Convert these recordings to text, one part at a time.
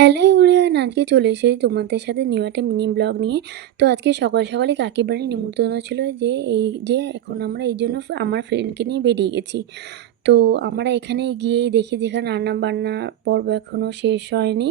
Hello everyone, আজকে চলে এসেছি তোমাদের সাথে নিউ একটা মিনি ব্লগ নিয়ে। তো আজকে সকাল সকালে কাকির বাড়ির নিমন্ত্রণ ছিল, যে এখন আমরা এই জন্য আমার ফ্রেন্ডকে নিয়ে বেরিয়ে গেছি। তো আমরা এখানে গিয়েই দেখি যেখানে রান্নাবান্নার পর্ব এখনও শেষ হয়নি।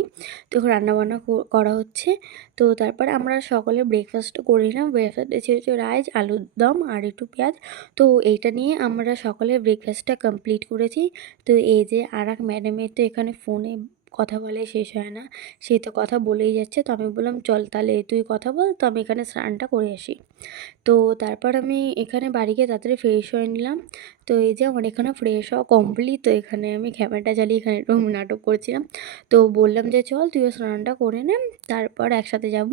তো এখন রান্নাবান্না করা হচ্ছে। তো তারপর আমরা সকালে ব্রেকফাস্টও করে নিলাম। ব্রেকফাস্টে ছিল রাইস, আলুর দম আর একটু পেঁয়াজ। তো এইটা নিয়ে আমরা সকালে ব্রেকফাস্টটা কমপ্লিট করেছি। তো এই যে আর এক ম্যাডামের তো এখানে ফোনে কথা বলে শেষ হয় না, সে তো কথা বলেই যাচ্ছে। তো আমি বললাম, চল তাহলে তুই কথা বল, তো আমি এখানে স্নানটা করে আসি। তো তারপর আমি এখানে বাড়ি গিয়ে তাড়াতাড়ি ফ্রেশ হয়ে নিলাম। তো এই যে আমার এখানে ফ্রেশ হওয়া কমপ্লিট। তো এখানে আমি ক্যামেরাটা চালিয়ে এখানে একটু নাটক করছিলাম। তো বললাম যে চল তুইও স্নানটা করে নে, তারপর একসাথে যাব।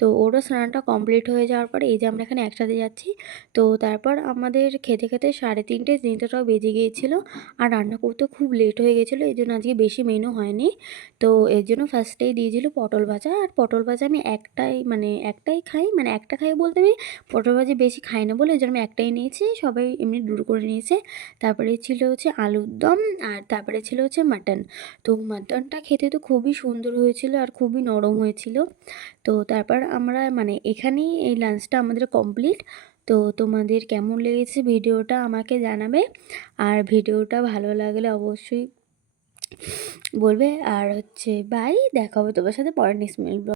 তো ওরও স্নানটা কমপ্লিট হয়ে যাওয়ার পরে এই যে আমরা এখানে একসাথে যাচ্ছি। তো তারপর আমাদের খেতে খেতে 3:30-3টাও বেজে গিয়েছিলো। আর রান্না করতে খুব লেট হয়ে গেছিলো, এই জন্য আজকে বেশি মেনু হয়নি। তো এর জন্য ফার্স্টেই দিয়েছিল পটল ভাজা। আর পটল ভাজা আমি একটাই খাই, মানে একটা খাই বলতে আমি পটল ভাজি বেশি খাই না বলে এই জন্য আমি একটাই নিয়েছি, সবাই এমনি দূর করে নিয়েছে। তারপরে ছিল হচ্ছে আলুর দম, আর তারপরে ছিল হচ্ছে মাটন। তো মাটনটা খেতে তো খুবই সুন্দর হয়েছিল আর খুবই নরম হয়েছিল। তো তারপর আমরা এখানেই এই লাঞ্চটা আমাদের কমপ্লিট। তো তোমাদের কেমন লেগেছে ভিডিওটা আমাকে জানাবে, আর ভিডিওটা ভালো লাগলে অবশ্যই বলবে। আর হচ্ছে বাই, দেখা হবে তোমার সাথে পরের নেক্সট মিল।